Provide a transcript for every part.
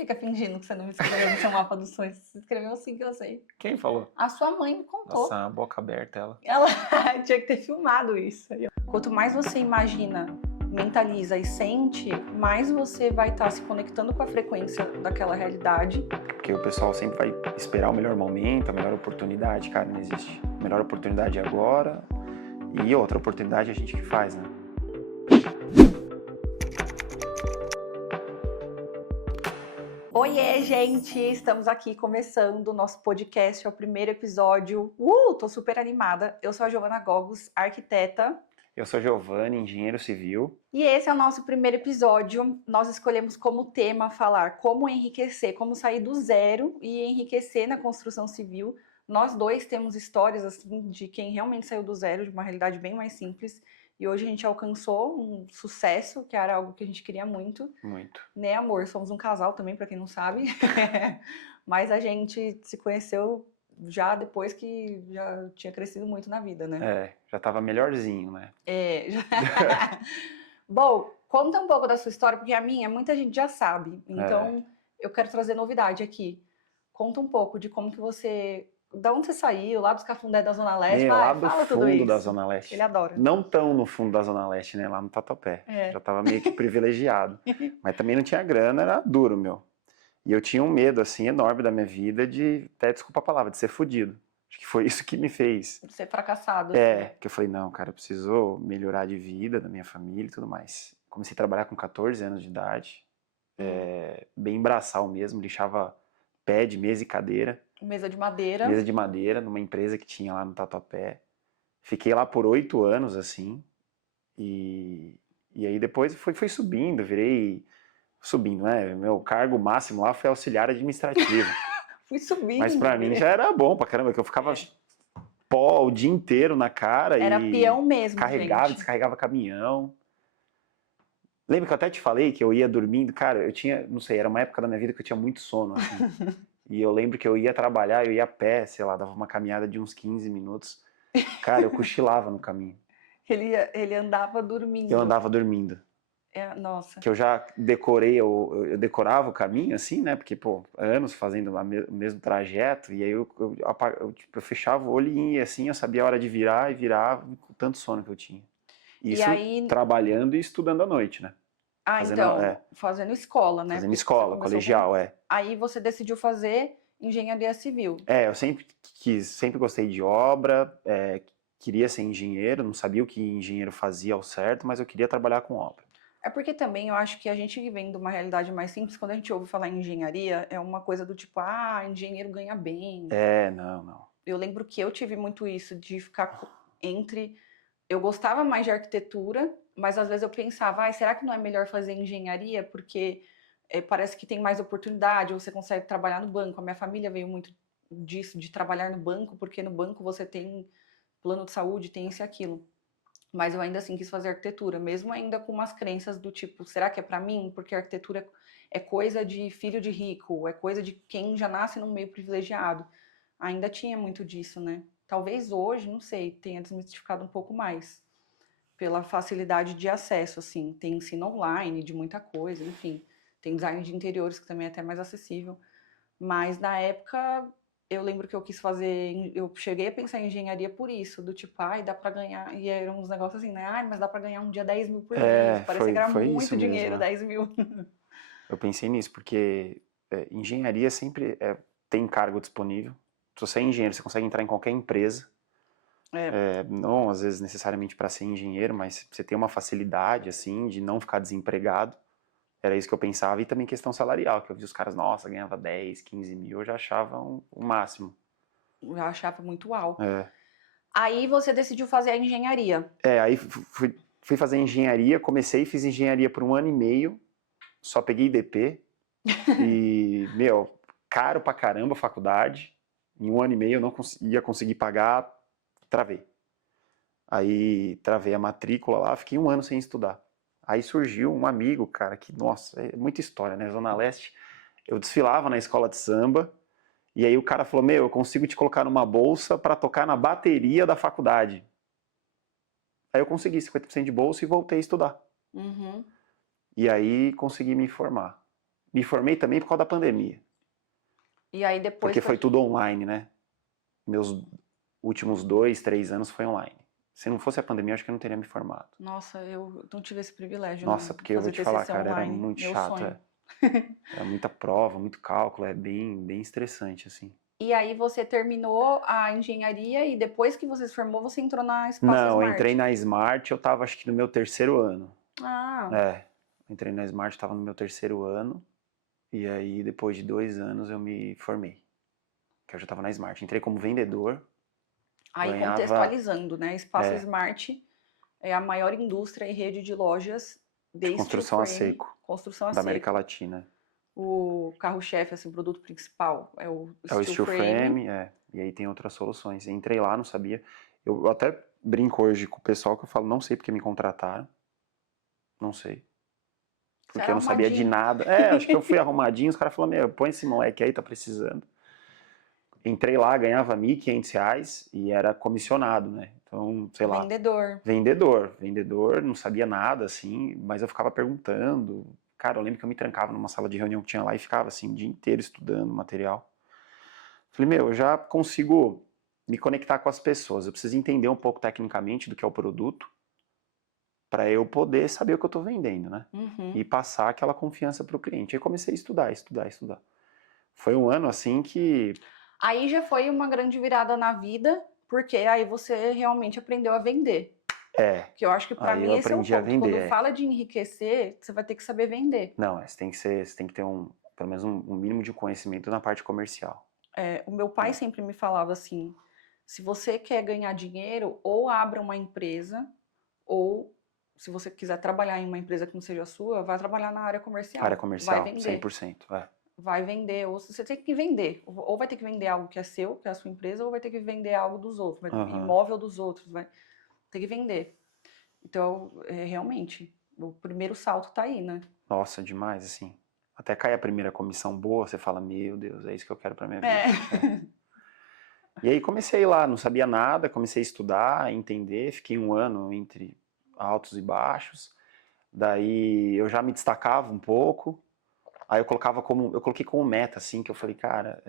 fica fingindo que você não escreveu no seu mapa dos sonhos. Você escreveu assim que eu sei. Quem falou? A sua mãe me contou. Nossa, a boca aberta ela. Ela tinha que ter filmado isso. Quanto mais você imagina, mentaliza e sente, mais você vai estar se conectando com a frequência daquela realidade. Porque o pessoal sempre vai esperar o melhor momento, a melhor oportunidade, cara, não existe. A melhor oportunidade é agora e outra oportunidade é a gente que faz, né? Oiê, gente! Estamos aqui começando o nosso podcast, é o primeiro episódio. Tô super animada. Eu sou a Giovana Gogos, arquiteta. Eu sou Giovanni, engenheiro civil. E esse é o nosso primeiro episódio. Nós escolhemos como tema falar como enriquecer, como sair do zero e enriquecer na construção civil. Nós dois temos histórias assim de quem realmente saiu do zero, de uma realidade bem mais simples. E hoje a gente alcançou um sucesso, que era algo que a gente queria muito. Muito. Né, amor? Somos um casal também, pra quem não sabe. Mas a gente se conheceu já depois que já tinha crescido muito na vida, né? É, já tava melhorzinho, né? É. Bom, conta um pouco da sua história, porque a minha muita gente já sabe. Então, eu quero trazer novidade aqui. Conta um pouco de como que você... Da onde você saiu, lá dos Cafundé da Zona Leste? Lá do fala tudo isso. fundo da Zona Leste. Ele adora. Não tão no fundo da Zona Leste, né? Lá no Tatuapé. É. Já tava meio que privilegiado. Mas também não tinha grana, era duro, meu. E eu tinha um medo, assim, enorme da minha vida de, até desculpa a palavra, de ser fudido. Acho que foi isso que me fez. De ser fracassado. É, que eu falei, não, cara, eu preciso melhorar de vida, da minha família e tudo mais. Comecei a trabalhar com 14 anos de idade, bem braçal mesmo, lixava pé de mesa e cadeira. Mesa de madeira. Mesa de madeira, numa empresa que tinha lá no Tatuapé. Fiquei lá por 8 anos, assim, e aí depois foi subindo, virei... Subindo, né? Meu cargo máximo lá foi auxiliar administrativo. Fui subindo. Mas pra mim já era bom pra caramba, que eu ficava pó o dia inteiro na cara. Era e peão mesmo, carregava, gente. descarregava caminhão. Lembra que eu até te falei que eu ia dormindo? Cara, eu tinha, não sei, era uma época da minha vida que eu tinha muito sono, assim. E eu lembro que eu ia trabalhar, eu ia a pé, sei lá, dava uma caminhada de uns 15 minutos. Cara, eu cochilava no caminho. Ele andava dormindo. Eu andava dormindo. Nossa. Que eu já decorei, eu decorava o caminho, assim, né? Porque, pô, anos fazendo o mesmo trajeto, e aí eu fechava o olho e ia assim, eu sabia a hora de virar e virava com tanto sono que eu tinha. Isso aí... trabalhando e estudando à noite, né? Fazendo escola, né? Fazendo escola, colegial, Aí você decidiu fazer engenharia civil. Eu sempre gostei de obra, queria ser engenheiro, não sabia o que engenheiro fazia ao certo, mas eu queria trabalhar com obra. É porque também eu acho que a gente vivendo uma realidade mais simples, quando a gente ouve falar em engenharia, é uma coisa do tipo, engenheiro ganha bem. Não. Eu lembro que eu tive muito isso, de ficar entre... Eu gostava mais de arquitetura, mas às vezes eu pensava, será que não é melhor fazer engenharia? Porque parece que tem mais oportunidade, você consegue trabalhar no banco. A minha família veio muito disso, de trabalhar no banco, porque no banco você tem plano de saúde, tem isso e aquilo. Mas eu ainda assim quis fazer arquitetura, mesmo ainda com umas crenças do tipo, será que é pra mim? Porque arquitetura é coisa de filho de rico, é coisa de quem já nasce num meio privilegiado. Ainda tinha muito disso, né? Talvez hoje, não sei, tenha desmistificado um pouco mais. Pela facilidade de acesso, assim. Tem ensino online de muita coisa, enfim. Tem design de interiores que também é até mais acessível. Mas na época... Eu lembro que eu quis fazer, eu cheguei a pensar em engenharia por isso, do tipo, dá pra ganhar, e eram uns negócios assim, né, mas dá pra ganhar um dia 10 mil por mês, parecia que era muito dinheiro, 10 mil. Eu pensei nisso, porque engenharia sempre tem cargo disponível, se você é engenheiro, você consegue entrar em qualquer empresa, não às vezes necessariamente para ser engenheiro, mas você tem uma facilidade, assim, de não ficar desempregado. Era isso que eu pensava, e também questão salarial, que eu vi os caras, nossa, ganhava 10, 15 mil, eu já achava o máximo. Eu achava muito alto. Aí você decidiu fazer a engenharia. Aí fui fazer engenharia, comecei e fiz engenharia por 1 ano e meio, só peguei IDP, e, caro pra caramba a faculdade, em 1 ano e meio eu não ia conseguir pagar, travei. Aí travei a matrícula lá, fiquei 1 ano sem estudar. Aí surgiu um amigo, cara, que, nossa, é muita história, né? Zona Leste. Eu desfilava na escola de samba, e aí o cara falou, eu consigo te colocar numa bolsa para tocar na bateria da faculdade. Aí eu consegui 50% de bolsa e voltei a estudar. Uhum. E aí consegui me formar. Me formei também por causa da pandemia. E aí depois... Porque foi tudo online, né? Meus últimos 2, 3 anos foi online. Se não fosse a pandemia, eu acho que eu não teria me formado. Nossa, eu não tive esse privilégio, Nossa, não. porque eu vou Fazer te falar, TCC cara, era online, muito meu chato. sonho. Era muita prova, muito cálculo, é bem estressante, assim. E aí você terminou a engenharia e depois que você se formou, você entrou na Espaço Não, eu Smart. entrei na Smart, eu tava acho que no meu 3º ano. Ah, Entrei na Smart, tava no meu 3º ano. E aí, depois de 2 anos, eu me formei. Que eu já tava na Smart. Entrei como vendedor. aí Ganhava... contextualizando, né? Espaço Smart é a maior indústria e rede de lojas de de construção steel a frame, seco. construção a Da seco. América Latina. O carro-chefe, assim, o produto principal é o É o steel steel frame. frame, E aí tem outras soluções. Entrei lá, não sabia. Eu até brinco hoje com o pessoal que eu falo, não sei porque me contrataram. Não sei. Você Porque era eu não sabia de arrumadinho. nada. Acho que eu fui arrumadinho, os caras falaram, põe esse moleque aí, tá precisando. Entrei lá, ganhava R$ 1.500 e era comissionado, né? Então, sei lá. Vendedor. Vendedor, não sabia nada, assim, mas eu ficava perguntando. Cara, eu lembro que eu me trancava numa sala de reunião que tinha lá e ficava, assim, o dia inteiro estudando material. Falei, eu já consigo me conectar com as pessoas, eu preciso entender um pouco tecnicamente do que é o produto para eu poder saber o que eu estou vendendo, né? Uhum. E passar aquela confiança para o cliente. Aí comecei a estudar. Foi um ano, assim, que... Aí já foi uma grande virada na vida, porque aí você realmente aprendeu a vender. Que eu acho que para aí mim eu esse é o aprendi a ponto. Quando vender, fala de enriquecer, você vai ter que saber vender. Não, você tem que ter pelo menos um mínimo de conhecimento na parte comercial. O meu pai sempre me falava assim, se você quer ganhar dinheiro, ou abra uma empresa, ou se você quiser trabalhar em uma empresa que não seja a sua, vai trabalhar na área comercial. Área Vai comercial, vender. 100%. Vai vender, ou você tem que vender. Ou vai ter que vender algo que é seu, que é a sua empresa, ou vai ter que vender algo dos outros, imóvel dos outros, vai ter que vender. Então, realmente, o primeiro salto tá aí, né? Nossa, demais, assim. Até cair a primeira comissão boa, você fala, meu Deus, é isso que eu quero pra minha vida. E aí comecei lá, não sabia nada, comecei a estudar, a entender, fiquei um ano entre altos e baixos. Daí eu já me destacava um pouco. Aí eu coloquei como meta, assim, que eu falei, cara,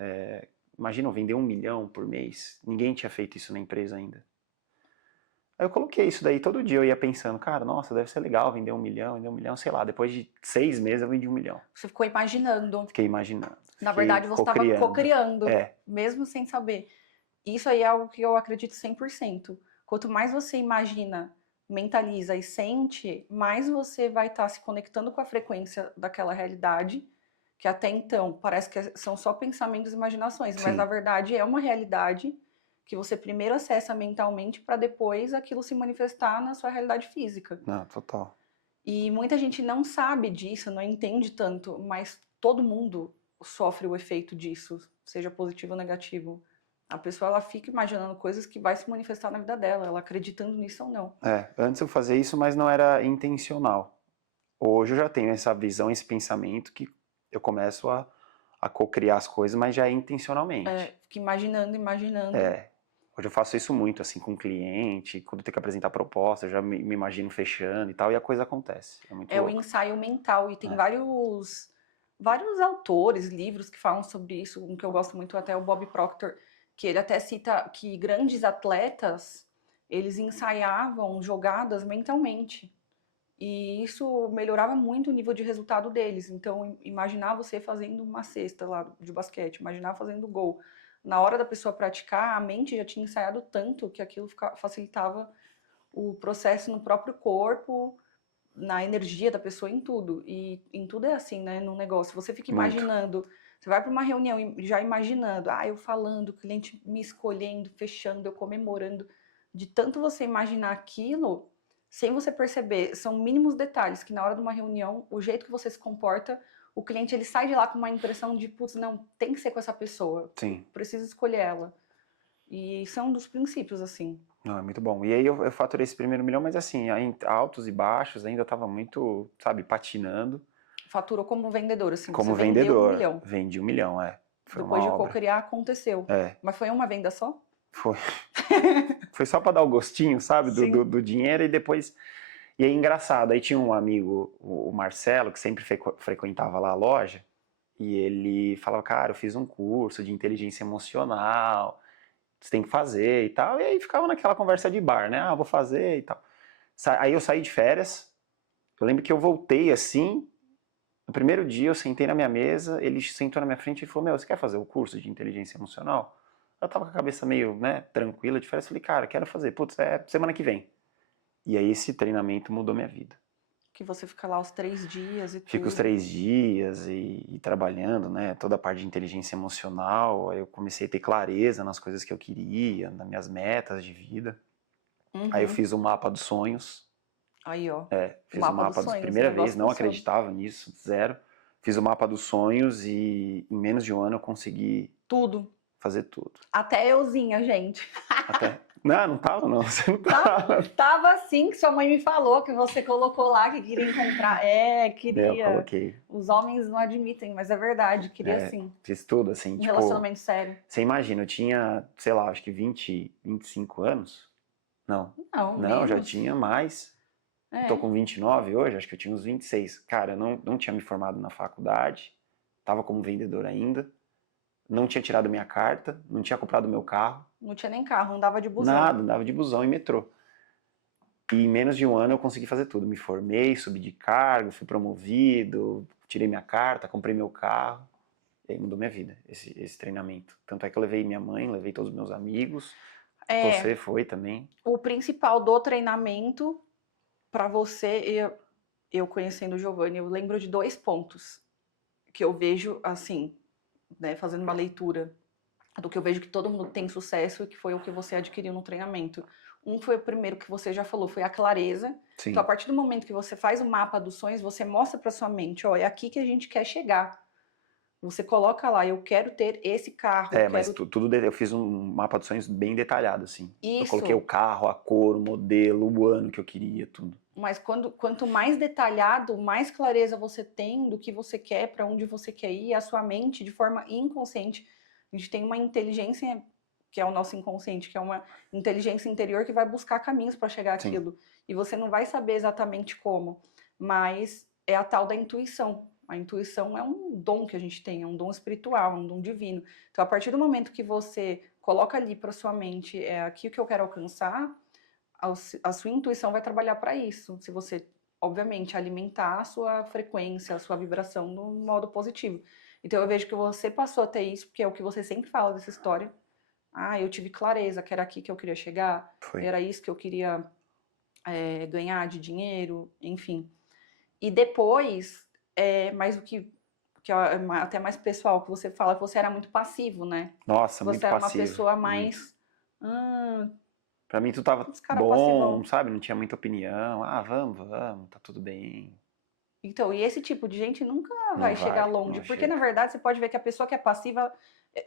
imagina eu vender 1 milhão por mês. Ninguém tinha feito isso na empresa ainda. Aí eu coloquei isso daí, todo dia eu ia pensando, cara, nossa, deve ser legal vender 1 milhão, sei lá, depois de 6 meses eu vendi 1 milhão. Você ficou imaginando. Fiquei imaginando. Na verdade, você estava co-criando, mesmo sem saber. Isso aí é algo que eu acredito 100%. Quanto mais você imagina, mentaliza e sente, mais você vai estar se conectando com a frequência daquela realidade, que até então parece que são só pensamentos e imaginações, mas na verdade é uma realidade que você primeiro acessa mentalmente para depois aquilo se manifestar na sua realidade física. Não, total. E muita gente não sabe disso, não entende tanto, mas todo mundo sofre o efeito disso, seja positivo ou negativo. A pessoa ela fica imaginando coisas que vai se manifestar na vida dela, ela acreditando nisso ou não. Antes eu fazia isso, mas não era intencional. Hoje eu já tenho essa visão, esse pensamento que eu começo a co-criar as coisas, mas já é intencionalmente. Fica imaginando. Hoje eu faço isso muito, assim, com o cliente, quando eu tenho que apresentar proposta, eu já me imagino fechando e tal, e a coisa acontece. É muito louco. O ensaio mental, e tem vários autores, livros que falam sobre isso, um que eu gosto muito até é o Bob Proctor, que ele até cita que grandes atletas, eles ensaiavam jogadas mentalmente. E isso melhorava muito o nível de resultado deles. Então, imaginar você fazendo uma cesta lá de basquete, imaginar fazendo gol. Na hora da pessoa praticar, a mente já tinha ensaiado tanto que aquilo facilitava o processo no próprio corpo, na energia da pessoa, em tudo. E em tudo é assim, né? No negócio. Você fica imaginando, você vai para uma reunião já imaginando, eu falando, o cliente me escolhendo, fechando, eu comemorando. De tanto você imaginar aquilo, sem você perceber, são mínimos detalhes que na hora de uma reunião, o jeito que você se comporta, o cliente ele sai de lá com uma impressão de, putz, não, tem que ser com essa pessoa. Sim. Preciso escolher ela. E são dos princípios, assim. Não, é muito bom. E aí eu faturei esse primeiro milhão, mas assim, altos e baixos, ainda tava muito, sabe, patinando. Faturou como vendedor, assim, como você vendedor, vendeu 1 milhão. Vendi 1 milhão, Foi Depois uma de obra. co-criar, aconteceu. Mas foi uma venda só? Foi. Foi só para dar o gostinho, sabe, do dinheiro e depois... E aí, engraçado, aí tinha um amigo, o Marcelo, que sempre frequentava lá a loja, E ele falava, cara, eu fiz um curso de inteligência emocional, você tem que fazer e tal. E aí ficava naquela conversa de bar, né? Ah, vou fazer e tal. Aí eu saí de férias, eu lembro que eu voltei assim, no primeiro dia eu sentei na minha mesa, ele sentou na minha frente e falou, meu, você quer fazer o curso de inteligência emocional? Eu tava com a cabeça meio, né, tranquila de férias, falei, cara, quero fazer, putz, é semana que vem. E aí esse treinamento mudou minha vida. Que você fica lá os 3 dias e Fico os tudo. 3 dias e trabalhando, né, toda a parte de inteligência emocional, aí eu comecei a ter clareza nas coisas que eu queria, nas minhas metas de vida. Aí eu Uhum. fiz o mapa dos sonhos, Aí, ó. O fiz o mapa dos mapa dos sonhos, o primeira vez, negócio não funciona. acreditava nisso, zero. Fiz o mapa dos sonhos e em menos de um ano eu consegui Tudo. fazer tudo. Até euzinha, gente. Até. Não tava não, você não Tava, tava. tava assim que sua mãe me falou, que você colocou lá que queria encontrar. É, Eu queria. coloquei. Os homens não admitem, mas é verdade, queria sim. Fiz tudo, assim, Um tipo. relacionamento sério. Você imagina, eu tinha, sei lá, acho que 20, 25 anos. Não. Não, Não, já menos. tinha mais. Tô É. com 29 hoje, acho que eu tinha uns 26. Cara, eu não tinha me formado na faculdade, tava como vendedor ainda, não tinha tirado minha carta, não tinha comprado meu carro, Não tinha nem carro, andava de busão. nada, andava de busão e metrô. E em menos de um ano eu consegui fazer tudo. Me formei, subi de cargo, fui promovido, tirei minha carta, comprei meu carro. E aí mudou minha vida, esse treinamento. Tanto é que eu levei minha mãe, levei todos os meus amigos, você foi também. O principal do treinamento para você, eu conhecendo o Giovanni, eu lembro de 2 pontos que eu vejo assim, né, fazendo uma leitura do que eu vejo que todo mundo tem sucesso e que foi o que você adquiriu no treinamento. Um foi o primeiro que você já falou, foi a clareza. Sim. Então, a partir do momento que você faz o mapa dos sonhos, você mostra para sua mente, ó, é aqui que a gente quer chegar. Você coloca lá, eu quero ter esse carro, eu Mas quero... tudo eu fiz um mapa de sonhos bem detalhado, assim. Eu Isso. coloquei o carro, a cor, o modelo, o ano que eu queria, tudo. Mas quanto mais detalhado, mais clareza você tem do que você quer, para onde você quer ir, a sua mente, de forma inconsciente, a gente tem uma inteligência que é o nosso inconsciente, que é uma inteligência interior que vai buscar caminhos para chegar àquilo. E você não vai saber exatamente como, mas é a tal da intuição. A intuição é um dom que a gente tem, é um dom espiritual, é um dom divino. Então, a partir do momento que você coloca ali para sua mente, é aqui o que eu quero alcançar, a sua intuição vai trabalhar para isso. Se você, obviamente, alimentar a sua frequência, a sua vibração no modo positivo. Então eu vejo que você passou a ter isso, porque é o que você sempre fala dessa história. Ah, eu tive clareza que era aqui que eu queria chegar, era isso que eu queria ganhar de dinheiro, enfim. E depois, mais o que é até mais pessoal, que você fala que você era muito passivo, né? Nossa, muito você era passivo. uma pessoa mais... Pra mim tudo tava bom, passivão. sabe? Não tinha muita opinião. Ah, vamos, tá tudo bem. Então, e esse tipo de gente nunca vai chegar longe, porque na verdade você pode ver que a pessoa que é passiva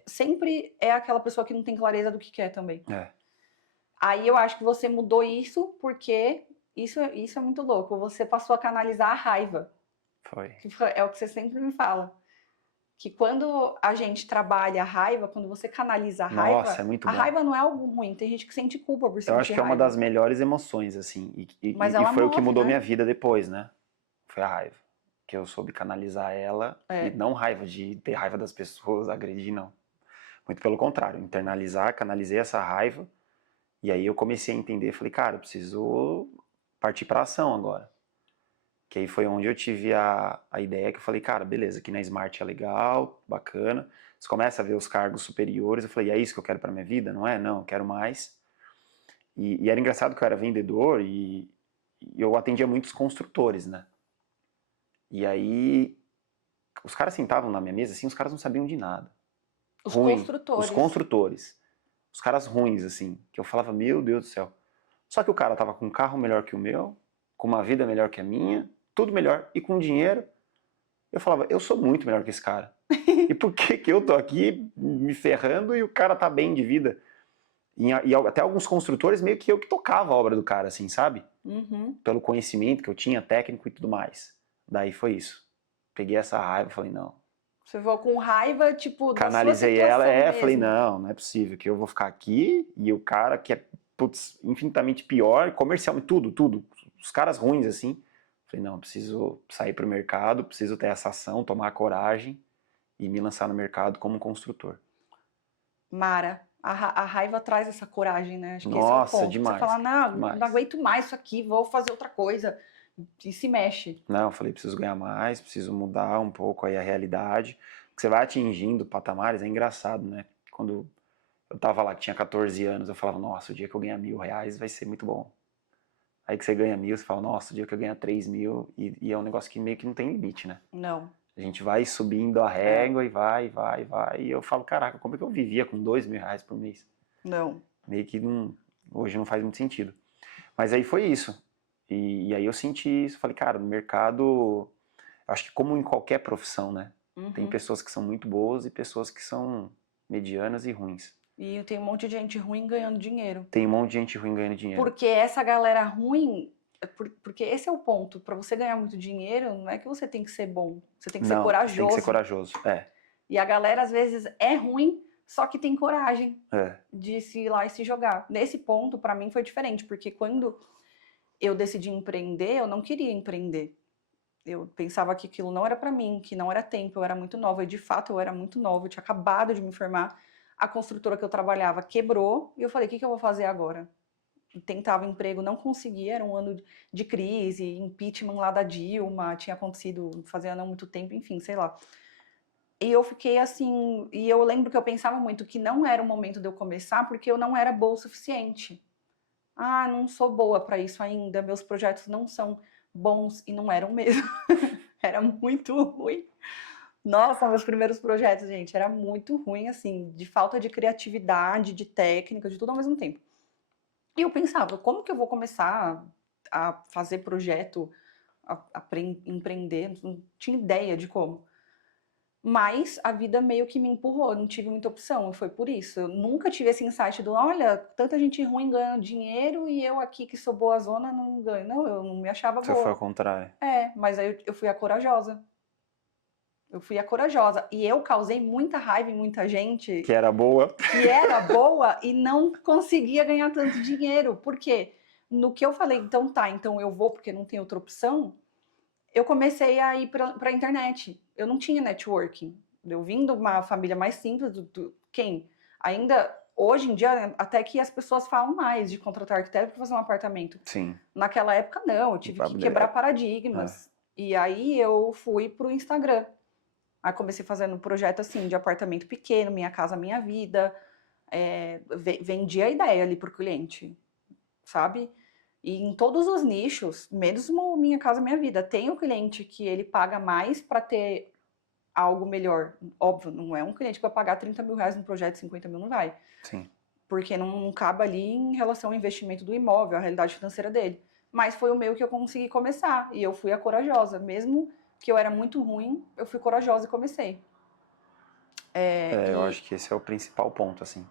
sempre é aquela pessoa que não tem clareza do que quer também. Aí eu acho que você mudou isso porque isso é muito louco. Você passou a canalizar a raiva. Foi. É o que você sempre me fala. Que quando a gente trabalha a raiva, quando você canaliza a raiva, Nossa, é muito a bom. raiva não é algo ruim. Tem gente que sente culpa por sentir raiva. Eu acho que é uma das melhores emoções, assim. Mas e ela foi o que move, mudou né? minha vida depois, né? Foi a raiva. Que eu soube canalizar ela. É. E não raiva de ter raiva das pessoas, agredir, não. Muito pelo contrário. Internalizar, canalizei essa raiva. E aí eu comecei a entender. Falei, cara, eu preciso partir pra ação agora. Que aí foi onde eu tive a ideia que eu falei, cara, beleza, aqui na Smart é legal, bacana. Você começa a ver os cargos superiores. Eu falei, é isso que eu quero pra minha vida? Não é? Não, eu quero mais. E era engraçado que eu era vendedor e eu atendia muitos construtores, né? E aí, os caras sentavam na minha mesa, assim, os caras não sabiam de nada. Os Ruim. construtores. Os construtores. Os caras ruins, assim, que eu falava, meu Deus do céu. Só que o cara tava com um carro melhor que o meu, com uma vida melhor que a minha, tudo melhor, e com dinheiro. Eu falava, eu sou muito melhor que esse cara. E por que que eu tô aqui me ferrando e o cara tá bem de vida? E até alguns construtores, meio que eu que tocava a obra do cara, assim, sabe? Uhum. Pelo conhecimento que eu tinha, técnico e tudo mais. Daí foi isso. Peguei essa raiva, falei, não. Você ficou com raiva, tipo, Canalizei da sua situação ela, mesmo. falei, não é possível que eu vou ficar aqui e o cara que é, putz, infinitamente pior, comercial, tudo. Os caras ruins, assim. Falei, não, preciso sair pro mercado, preciso ter essa ação, tomar coragem e me lançar no mercado como construtor. Mara, a raiva traz essa coragem, né? Acho que esse é o Nossa, ponto. Você demais, fala, não, demais. não aguento mais isso aqui, vou fazer outra coisa. E se mexe. Não, eu falei, preciso ganhar mais, preciso mudar um pouco aí a realidade. Porque você vai atingindo patamares, é engraçado, né? Quando eu tava lá, que tinha 14 anos, eu falava, nossa, o dia que eu ganhar R$ 1.000 vai ser muito bom. Aí que você ganha 1.000, você fala, nossa, o dia que eu ganhar 3.000, e é um negócio que meio que não tem limite, né? Não. A gente vai subindo a régua e vai, e eu falo, caraca, como é que eu vivia com R$ 2.000 por mês? Não. Meio que não, hoje não faz muito sentido. Mas aí foi isso. E aí eu senti isso, falei, cara, no mercado, acho que como em qualquer profissão, né? Tem pessoas que são muito boas e pessoas que são medianas e ruins. E tem um monte de gente ruim ganhando dinheiro. Tem um monte de gente ruim ganhando dinheiro. Porque essa galera ruim, porque esse é o ponto. Para você ganhar muito dinheiro, não é que você tem que ser bom, você tem que ser corajoso. Você tem que ser corajoso, é. E a galera às vezes é ruim, só que tem coragem É. de se ir lá e se jogar. Nesse ponto, para mim foi diferente, porque quando eu decidi empreender, eu não queria empreender. Eu pensava que aquilo não era para mim, que não era tempo, eu era muito nova, e de fato eu era muito nova, eu tinha acabado de me formar. A construtora que eu trabalhava quebrou, e eu falei, o que eu vou fazer agora? Tentava emprego, não conseguia, era um ano de crise, impeachment lá da Dilma, tinha acontecido fazia não muito tempo, enfim, sei lá. E eu fiquei assim, e eu lembro que eu pensava muito que não era o momento de eu começar, porque eu não era boa o suficiente. Ah, não sou boa para isso ainda, meus projetos não são bons, e não eram mesmo. Era muito ruim. Nossa, meus primeiros projetos, gente, era muito ruim, assim, de falta de criatividade, de técnica, de tudo ao mesmo tempo. E eu pensava, como que eu vou começar a fazer projeto, a empreender? Não tinha ideia de como. Mas a vida meio que me empurrou, eu não tive muita opção, e foi por isso. Eu nunca tive esse insight do, olha, tanta gente ruim ganhando dinheiro e eu aqui que sou boazona não ganho. Não, eu não me achava Você foi ao boa. contrário. É, mas aí eu fui a corajosa. Eu fui a corajosa. E eu causei muita raiva em muita gente Que era boa. que era boa e não conseguia ganhar tanto dinheiro. Por quê? No que eu falei, então tá, então eu vou porque não tem outra opção, eu comecei a ir para a internet. Eu não tinha networking. Eu vim de uma família mais simples quem ainda hoje em dia até que as pessoas falam mais de contratar arquiteto para fazer um apartamento. Sim. Naquela época não, eu tive que quebrar paradigmas. E aí eu fui pro Instagram. Aí comecei fazendo um projeto assim de apartamento pequeno, Minha Casa Minha Vida. Vendia a ideia ali pro cliente, sabe? E em todos os nichos, mesmo Minha Casa Minha Vida, tem o cliente que ele paga mais para ter algo melhor. Óbvio, não é um cliente que vai pagar R$ 30.000 num projeto de 50 mil, não vai. Sim. Porque não cabe ali em relação ao investimento do imóvel, a realidade financeira dele. Mas foi o meu que eu consegui começar. E eu fui a corajosa. Mesmo que eu era muito ruim, eu fui corajosa e comecei. Eu acho que esse é o principal ponto, assim.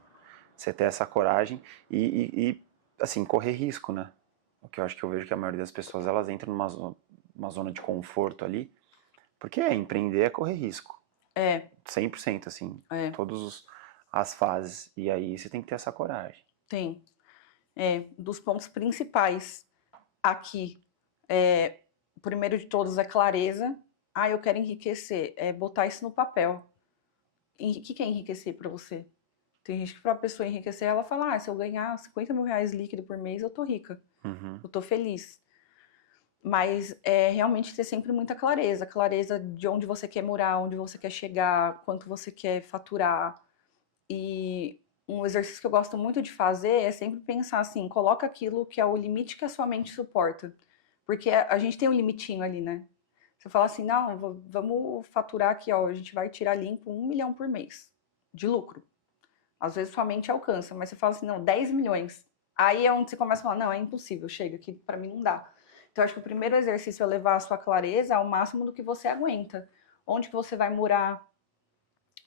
Você ter essa coragem e assim, correr risco, né? O que eu acho que eu vejo que a maioria das pessoas, elas entram numa zona de conforto ali, porque empreender é correr risco. 100%, assim. Todas as fases. E aí você tem que ter essa coragem. Tem. Dos pontos principais aqui, o primeiro de todos é clareza. Ah, eu quero enriquecer. É botar isso no papel. O que é enriquecer para você? Tem gente que para a pessoa enriquecer, ela fala, se eu ganhar R$ 50.000 líquido por mês, eu tô rica. Eu tô feliz. Mas é realmente ter sempre muita clareza. Clareza de onde você quer morar, onde você quer chegar, quanto você quer faturar. E um exercício que eu gosto muito de fazer é sempre pensar assim, coloca aquilo que é o limite que a sua mente suporta. Porque a gente tem um limitinho ali, né? Você fala assim, não, vamos faturar aqui, ó, a gente vai tirar limpo 1 milhão por mês de lucro. Às vezes sua mente alcança, mas você fala assim, não, 10 milhões. Aí é onde você começa a falar, não, é impossível, chega, que para mim não dá. Então acho que o primeiro exercício é levar a sua clareza ao máximo do que você aguenta. Onde que você vai morar,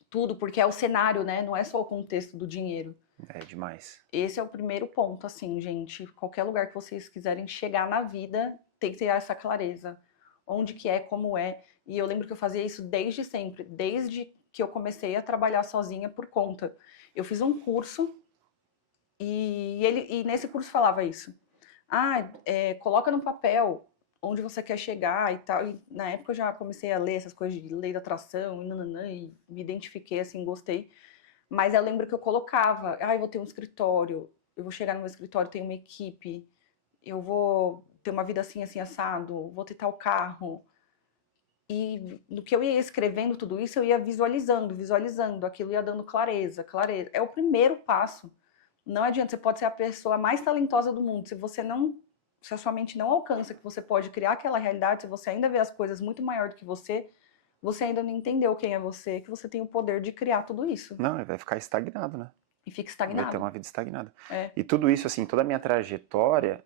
tudo, porque é o cenário, né? Não é só o contexto do dinheiro. É demais. Esse é o primeiro ponto, assim, gente. Qualquer lugar que vocês quiserem chegar na vida, tem que ter essa clareza. Onde que é, como é. E eu lembro que eu fazia isso desde sempre, desde que eu comecei a trabalhar sozinha por conta. Eu fiz um curso e nesse curso falava isso. Coloca no papel onde você quer chegar e tal. E na época eu já comecei a ler essas coisas de lei da atração e nananã, e me identifiquei, assim, gostei. Mas eu lembro que eu colocava, eu vou ter um escritório, eu vou chegar no meu escritório, tenho uma equipe, eu vou ter uma vida assim, assim, assado, vou ter tal carro. E no que eu ia escrevendo tudo isso, eu ia visualizando, aquilo ia dando clareza, clareza. É o primeiro passo. Não adianta, você pode ser a pessoa mais talentosa do mundo, se a sua mente não alcança que você pode criar aquela realidade, se você ainda vê as coisas muito maior do que você ainda não entendeu quem é você, que você tem o poder de criar tudo isso. Não, ele vai ficar estagnado, né? E fica Vai ter estagnado. uma vida estagnada. É. E tudo isso, assim, toda a minha trajetória,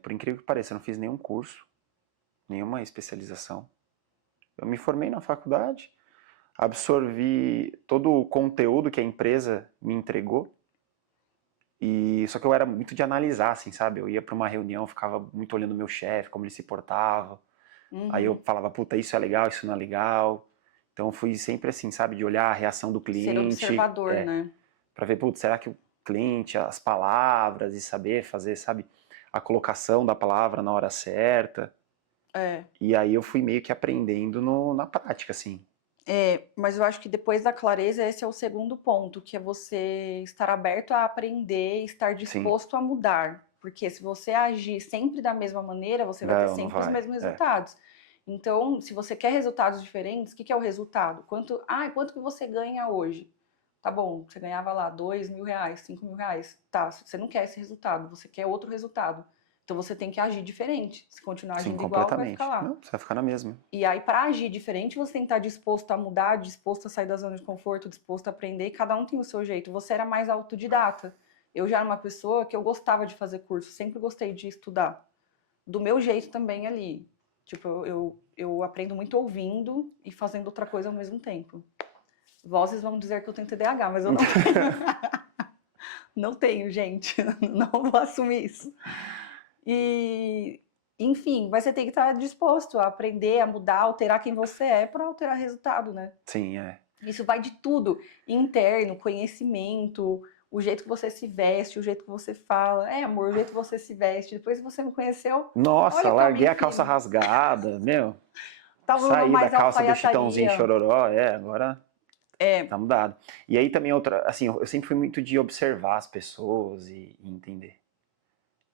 por incrível que pareça, eu não fiz nenhum curso, nenhuma especialização. Eu me formei na faculdade, absorvi todo o conteúdo que a empresa me entregou, e só que eu era muito de analisar, assim, sabe? Eu ia para uma reunião, ficava muito olhando o meu chefe, como ele se portava. Aí eu falava, puta, isso é legal, isso não é legal. Então eu fui sempre assim, sabe? De olhar a reação do cliente. Ser observador, né? Pra ver, putz, será que o cliente, as palavras e saber fazer, sabe? A colocação da palavra na hora certa. É. E aí eu fui meio que aprendendo na prática, assim. Mas eu acho que depois da clareza, esse é o segundo ponto, que é você estar aberto a aprender, estar Sim. disposto a mudar. Porque se você agir sempre da mesma maneira, você vai ter Não sempre os vai. mesmos resultados. Então, se você quer resultados diferentes, o que é o resultado? Quanto que você ganha hoje? Tá bom, você ganhava lá R$ 2.000, R$ 5.000. Tá, você não quer esse resultado, você quer outro resultado. Então você tem que agir diferente. Se continuar Sim, agindo igual, vai completamente. ficar lá. Não, você vai ficar na mesma. E aí, para agir diferente, você tem que estar disposto a mudar, disposto a sair da zona de conforto, disposto a aprender, e cada um tem o seu jeito. Você era mais autodidata. Eu já era uma pessoa que eu gostava de fazer curso, sempre gostei de estudar. Do meu jeito também ali. Tipo, eu aprendo muito ouvindo e fazendo outra coisa ao mesmo tempo. Vozes vão dizer que eu tenho TDAH, mas eu não tenho. Não tenho, gente. Não vou assumir isso. E, enfim, mas você tem que estar disposto a aprender, a mudar, alterar quem você é para alterar resultado, né? Sim, é. Isso vai de tudo, interno, conhecimento, o jeito que você se veste, o jeito que você fala. Amor, o jeito que você se veste. Depois que você me conheceu, Nossa, olha o larguei caminho a calça fino. rasgada, meu. Tava usando Saí da mais calça do Chitãozinho alfaiataria. Chororó, agora tá mudado. E aí também outra, assim, eu sempre fui muito de observar as pessoas e entender.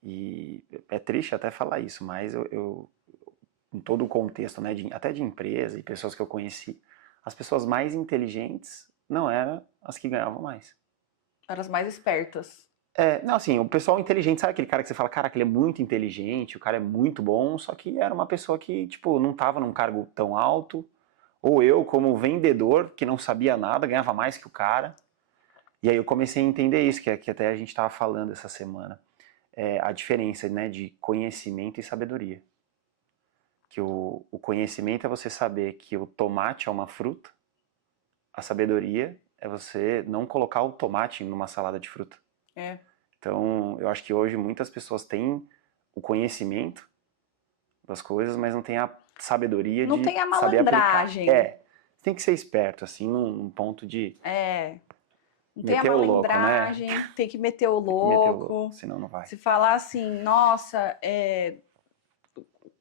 E é triste até falar isso, mas em todo o contexto, né, até de empresa e pessoas que eu conheci, as pessoas mais inteligentes não eram as que ganhavam mais. Eram as mais espertas. Não, assim, o pessoal inteligente, sabe aquele cara que você fala, caraca, ele é muito inteligente, o cara é muito bom, só que era uma pessoa que, tipo, não tava num cargo tão alto, ou eu, como vendedor, que não sabia nada, ganhava mais que o cara. E aí eu comecei a entender isso, que até a gente estava falando essa semana. A diferença, né, de conhecimento e sabedoria. Que o conhecimento é você saber que o tomate é uma fruta, a sabedoria é você não colocar o tomate numa salada de fruta. Então, eu acho que hoje muitas pessoas têm o conhecimento das coisas, mas não têm a sabedoria Não de tem a saber aplicar. malandragem. Tem que ser esperto, assim, num ponto de Não tem a meter o louco, né? malandragem, tem que meter o Tem que meter o louco. louco, senão não vai. Se falar assim, nossa,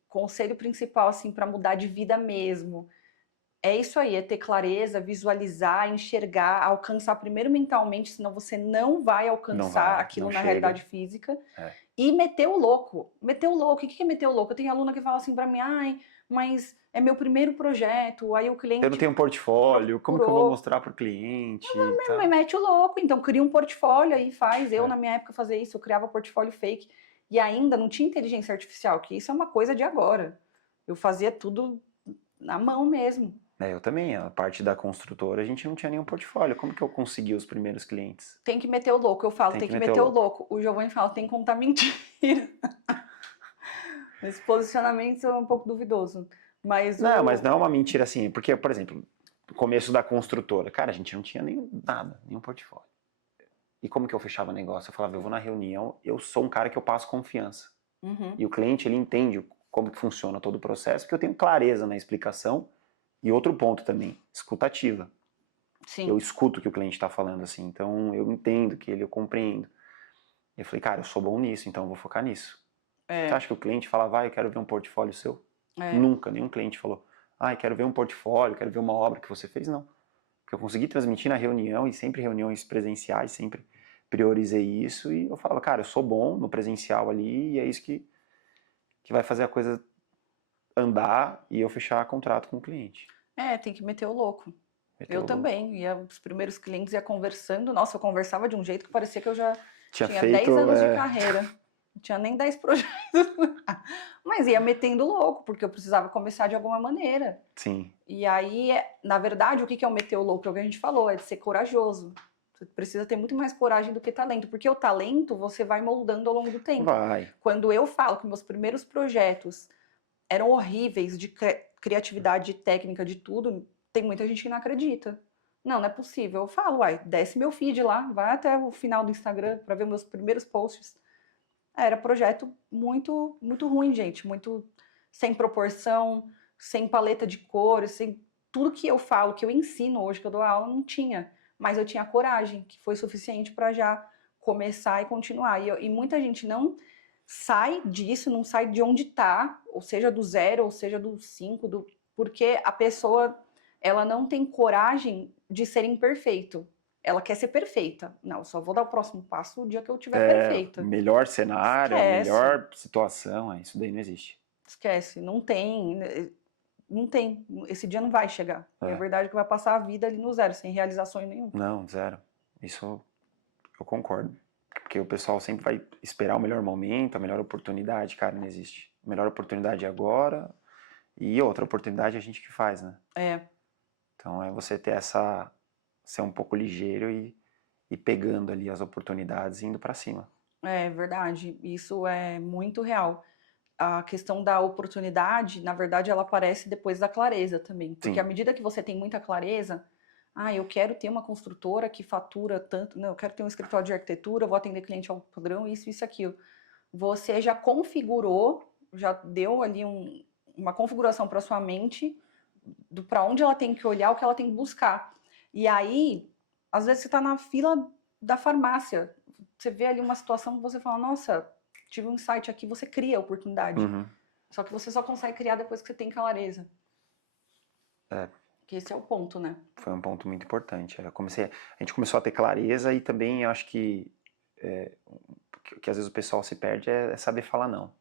conselho principal assim para mudar de vida mesmo. É isso aí, é ter clareza, visualizar, enxergar, alcançar primeiro mentalmente, senão você não vai alcançar aquilo na realidade física. E meter o louco. Meter o louco. O que é meter o louco? Eu tenho aluna que fala assim pra mim, mas é meu primeiro projeto, aí o cliente... Eu não tenho um portfólio, como que eu vou mostrar pro cliente? Mas mete o louco, então cria um portfólio aí, faz. Eu, na minha época, fazia isso, eu criava portfólio fake. E ainda não tinha inteligência artificial, que isso é uma coisa de agora. Eu fazia tudo na mão mesmo. Eu também, a parte da construtora, a gente não tinha nenhum portfólio. Como que eu consegui os primeiros clientes? Tem que meter o louco, eu falo, tem que meter o louco. O Giovanni fala, tem que contar mentira. Esse posicionamento é um pouco duvidoso. Mas mas não é uma mentira assim, porque, por exemplo, no começo da construtora, cara, a gente não tinha nenhum portfólio. E como que eu fechava negócio? Eu falava, eu vou na reunião, eu sou um cara que eu passo confiança. E o cliente, ele entende como que funciona todo o processo, porque eu tenho clareza na explicação. E outro ponto também, escutativa. Sim. Eu escuto o que o cliente está falando, assim, então eu entendo que eu compreendo. Eu falei, cara, eu sou bom nisso, então eu vou focar nisso. Você acha que o cliente fala, vai, eu quero ver um portfólio seu? Nunca, nenhum cliente falou, eu quero ver um portfólio, quero ver uma obra que você fez, não. Porque eu consegui transmitir na reunião, e sempre reuniões presenciais, sempre priorizei isso, e eu falava, cara, eu sou bom no presencial ali, e é isso que vai fazer a coisa andar e eu fechar contrato com o cliente. Tem que meter o louco. Eu também, os primeiros clientes ia conversando, nossa, eu conversava de um jeito que parecia que eu já tinha 10 anos de carreira. Não tinha nem 10 projetos. Mas ia metendo louco, porque eu precisava começar de alguma maneira. Sim. E aí, na verdade, o que é o meter o louco? É o que a gente falou, é de ser corajoso. Você precisa ter muito mais coragem do que talento, porque o talento você vai moldando ao longo do tempo. Vai. Quando eu falo que meus primeiros projetos eram horríveis de criatividade, de técnica, de tudo, tem muita gente que não acredita. Não é possível. Eu falo, desce meu feed lá, vai até o final do Instagram para ver meus primeiros posts. Era projeto muito, muito ruim, gente. Muito sem proporção, sem paleta de cores, sem tudo que eu falo, que eu ensino hoje, que eu dou aula, não tinha. Mas eu tinha coragem, que foi suficiente para já começar e continuar. E muita gente não sai disso, não sai de onde está, ou seja, do 0, ou seja, do 5, porque a pessoa ela não tem coragem de ser imperfeito. Ela quer ser perfeita. Não, só vou dar o próximo passo o dia que eu tiver perfeita. Melhor cenário, Esquece. melhor situação, isso daí não existe. Esquece, não tem. Esse dia não vai chegar. É verdade que vai passar a vida ali no 0, sem realizações nenhuma. Não, 0. Isso eu concordo. Porque o pessoal sempre vai esperar o melhor momento, a melhor oportunidade, cara, não existe. A melhor oportunidade é agora, e outra oportunidade é a gente que faz, né? Então é você ter ser um pouco ligeiro e pegando ali as oportunidades e indo para cima. É verdade, isso é muito real. A questão da oportunidade, na verdade, ela aparece depois da clareza também. Porque à medida que você tem muita clareza, eu quero ter uma construtora que fatura tanto, eu quero ter um escritório de arquitetura, vou atender cliente ao padrão, isso, aquilo. Você já configurou, já deu ali uma configuração para sua mente para onde ela tem que olhar, o que ela tem que buscar. E aí, às vezes você está na fila da farmácia, você vê ali uma situação que você fala, nossa, tive um insight aqui, você cria a oportunidade. Só que você só consegue criar depois que você tem clareza. Que esse é o ponto, né? Foi um ponto muito importante. A gente começou a ter clareza e também eu acho que às vezes o pessoal se perde é saber falar não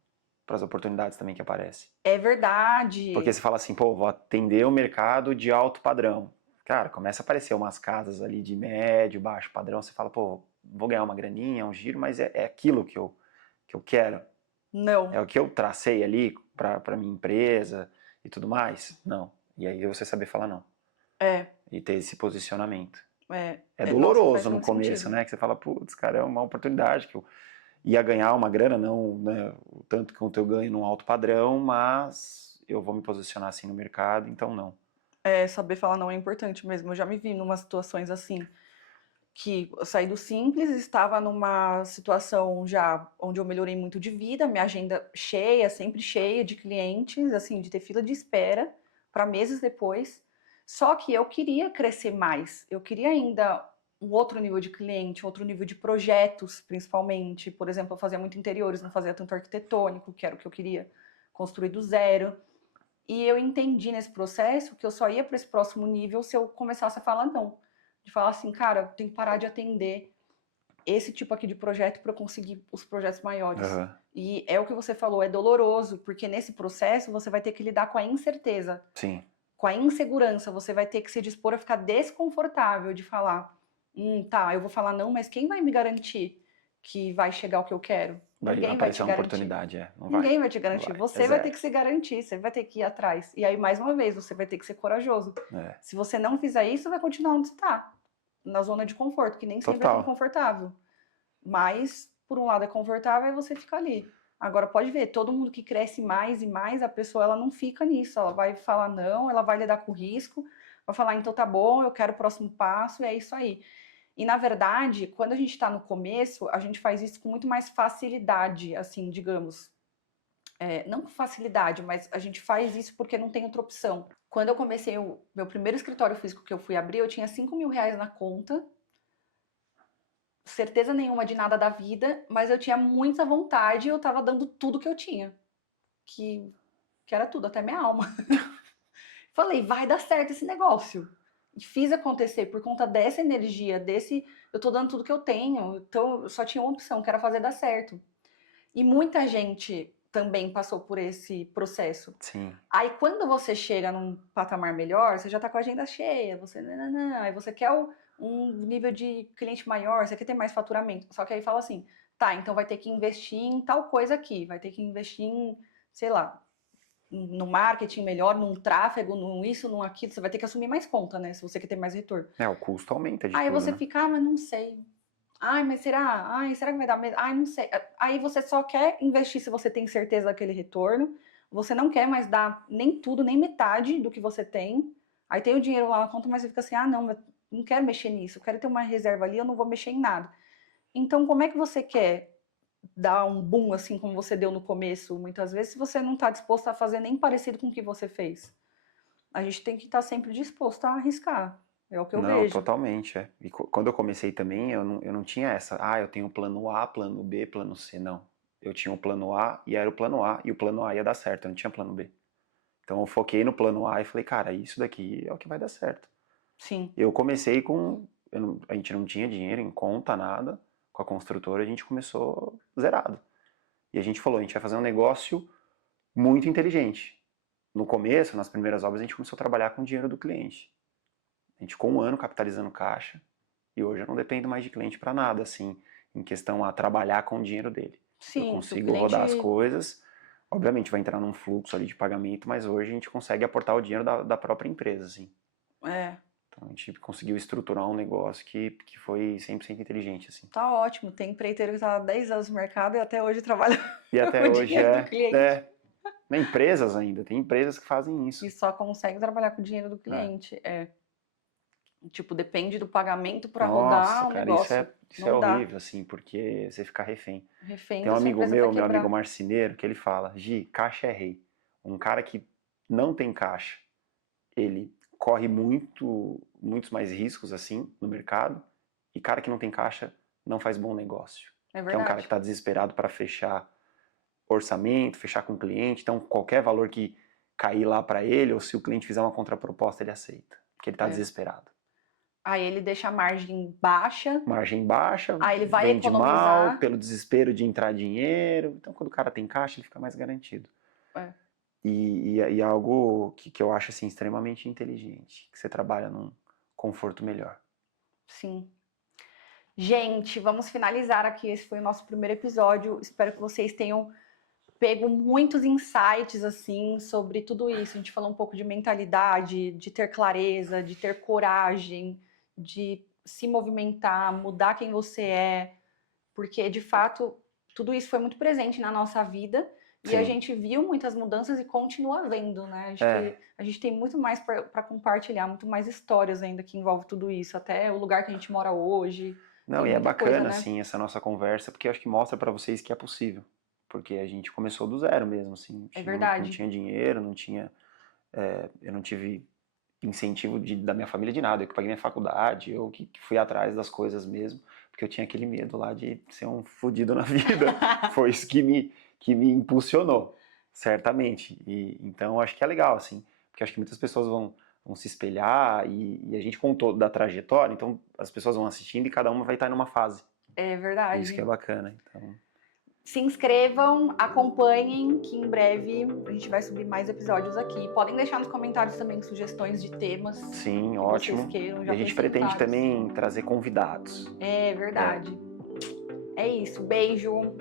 para as oportunidades também que aparecem. É verdade. Porque você fala assim, vou atender o mercado de alto padrão. Cara, começa a aparecer umas casas ali de médio, baixo padrão, você fala, vou ganhar uma graninha, um giro, mas é aquilo que eu quero? Não. É o que eu tracei ali para minha empresa e tudo mais? Não. E aí você saber falar não. E ter esse posicionamento. É doloroso no começo, sentido. Né? Que você fala, putz, cara, é uma oportunidade que eu ia ganhar uma grana, não, né, o tanto quanto eu ganho num alto padrão, mas eu vou me posicionar assim no mercado, então não. Saber falar não é importante mesmo. Eu já me vi em umas situações assim, que eu saí do Simples, estava numa situação já onde eu melhorei muito de vida, minha agenda cheia, sempre cheia de clientes, assim, de ter fila de espera para meses depois. Só que eu queria crescer mais, eu queria ainda um outro nível de cliente, outro nível de projetos, principalmente. Por exemplo, eu fazia muito interiores, não fazia tanto arquitetônico, que era o que eu queria construir do 0. E eu entendi nesse processo que eu só ia para esse próximo nível se eu começasse a falar não. De falar assim, cara, eu tenho que parar de atender esse tipo aqui de projeto para eu conseguir os projetos maiores. E é o que você falou, é doloroso, porque nesse processo você vai ter que lidar com a incerteza. Sim. Com a insegurança, você vai ter que se dispor a ficar desconfortável de falar, tá, eu vou falar não, mas quem vai me garantir que vai chegar o que eu quero? Ninguém vai te garantir. Oportunidade, Ninguém vai te garantir. Você vai ter que se garantir, você vai ter que ir atrás. E aí, mais uma vez, você vai ter que ser corajoso. Se você não fizer isso, vai continuar onde você está. Na zona de conforto, que nem sempre é tão confortável. Mas, por um lado, é confortável e você fica ali. Agora, pode ver, todo mundo que cresce mais e mais, a pessoa ela não fica nisso. Ela vai falar não, ela vai lidar com o risco, vai falar, então tá bom, eu quero o próximo passo, e é isso aí. E, na verdade, quando a gente está no começo, a gente faz isso com muito mais facilidade, assim, digamos. Não com facilidade, mas a gente faz isso porque não tem outra opção. Quando eu comecei meu primeiro escritório físico que eu fui abrir, eu tinha R$5.000 na conta, certeza nenhuma de nada da vida, mas eu tinha muita vontade e eu tava dando tudo que eu tinha. Que era tudo, até minha alma. Falei, vai dar certo esse negócio. E fiz acontecer por conta dessa energia, eu tô dando tudo que eu tenho, então eu só tinha uma opção, que era fazer dar certo. E muita gente também passou por esse processo. Sim. Aí quando você chega num patamar melhor, você já tá com a agenda cheia, aí você quer um nível de cliente maior, você quer ter mais faturamento. Só que aí fala assim, tá, então vai ter que investir em tal coisa aqui, vai ter que investir em, sei lá, no marketing melhor, num tráfego, num isso, num aquilo, você vai ter que assumir mais conta, né? Se você quer ter mais retorno. O custo aumenta de Aí tudo, você né? fica, mas não sei. Ai, mas será? Ai, será que vai dar mesmo? Ai, não sei. Aí você só quer investir se você tem certeza daquele retorno. Você não quer mais dar nem tudo, nem metade do que você tem. Aí tem o dinheiro lá na conta, mas você fica assim, não, não quero mexer nisso. Eu quero ter uma reserva ali, eu não vou mexer em nada. Então, como é que você quer dar um boom assim como você deu no começo, muitas vezes, se você não está disposto a fazer nem parecido com o que você fez? A gente tem que estar sempre disposto a arriscar. É o que eu Não, vejo. totalmente, é. E quando eu comecei também, eu não tinha essa, eu tenho plano A, plano B, plano C, não. Eu tinha o plano A e era o plano A, e o plano A ia dar certo, eu não tinha plano B. Então eu foquei no plano A e falei, cara, isso daqui é o que vai dar certo. Sim. Eu comecei a gente não tinha dinheiro em conta, nada, com a construtora a gente começou zerado. E a gente falou, a gente vai fazer um negócio muito inteligente. No começo, nas primeiras obras, a gente começou a trabalhar com o dinheiro do cliente. A gente ficou um ano capitalizando caixa e hoje eu não dependo mais de cliente para nada, assim, em questão a trabalhar com o dinheiro dele. Sim, Eu se o consigo cliente... rodar as coisas, obviamente vai entrar num fluxo ali de pagamento, mas hoje a gente consegue aportar o dinheiro da própria empresa, assim. Então a gente conseguiu estruturar um negócio que foi 100% inteligente, assim. Tá ótimo. Tem empreiteiro que tá há 10 anos no mercado e até hoje trabalha E até com o hoje dinheiro do cliente. empresas ainda, tem empresas que fazem isso. E só consegue trabalhar com o dinheiro do cliente. Tipo, depende do pagamento para rodar Nossa, o cara, negócio. isso é Não dá. horrível, assim, porque você fica refém. Refém Tem um da sua amigo empresa até meu amigo quebrar. marceneiro, que ele fala, Gi, caixa é rei. Um cara que não tem caixa, ele corre muitos mais riscos, assim, no mercado, e cara que não tem caixa não faz bom negócio. É Que é um cara que verdade. está desesperado para fechar orçamento, fechar com o cliente, então qualquer valor que cair lá para ele, ou se o cliente fizer uma contraproposta, ele aceita, porque ele está desesperado. Aí ele deixa a margem baixa. Margem baixa, Aí ele vai vende mal, economizar. pelo desespero de entrar dinheiro. Então, quando o cara tem caixa, ele fica mais garantido. É. E algo que eu acho assim, extremamente inteligente, que você trabalha num conforto melhor. Sim. Gente, vamos finalizar aqui. Esse foi o nosso primeiro episódio. Espero que vocês tenham pego muitos insights assim sobre tudo isso. A gente falou um pouco de mentalidade, de ter clareza, de ter coragem, de se movimentar, mudar quem você é, porque de fato tudo isso foi muito presente na nossa vida e a Sim. gente viu muitas mudanças e continua vendo, né? Acho que a gente tem muito mais para compartilhar, muito mais histórias ainda que envolve tudo isso, até o lugar que a gente mora hoje. Não, Tem e é muita bacana, coisa, né? assim, essa nossa conversa, porque eu acho que mostra para vocês que é possível. Porque a gente começou do zero mesmo, assim. É Não verdade. tinha dinheiro, não tinha... eu não tive incentivo da minha família de nada. Eu que paguei minha faculdade, eu que fui atrás das coisas mesmo, porque eu tinha aquele medo lá de ser um fudido na vida. Foi isso que me impulsionou, certamente. E então acho que é legal, assim, porque acho que muitas pessoas vão se espelhar e a gente contou da trajetória, então as pessoas vão assistindo e cada uma vai estar numa fase. É verdade. Isso que é bacana. Então... Se inscrevam, acompanhem, que em breve a gente vai subir mais episódios aqui. Podem deixar nos comentários também sugestões de temas. Sim, que ótimo. vocês queiram. E a gente pretende também trazer convidados. É verdade. É isso. Beijo.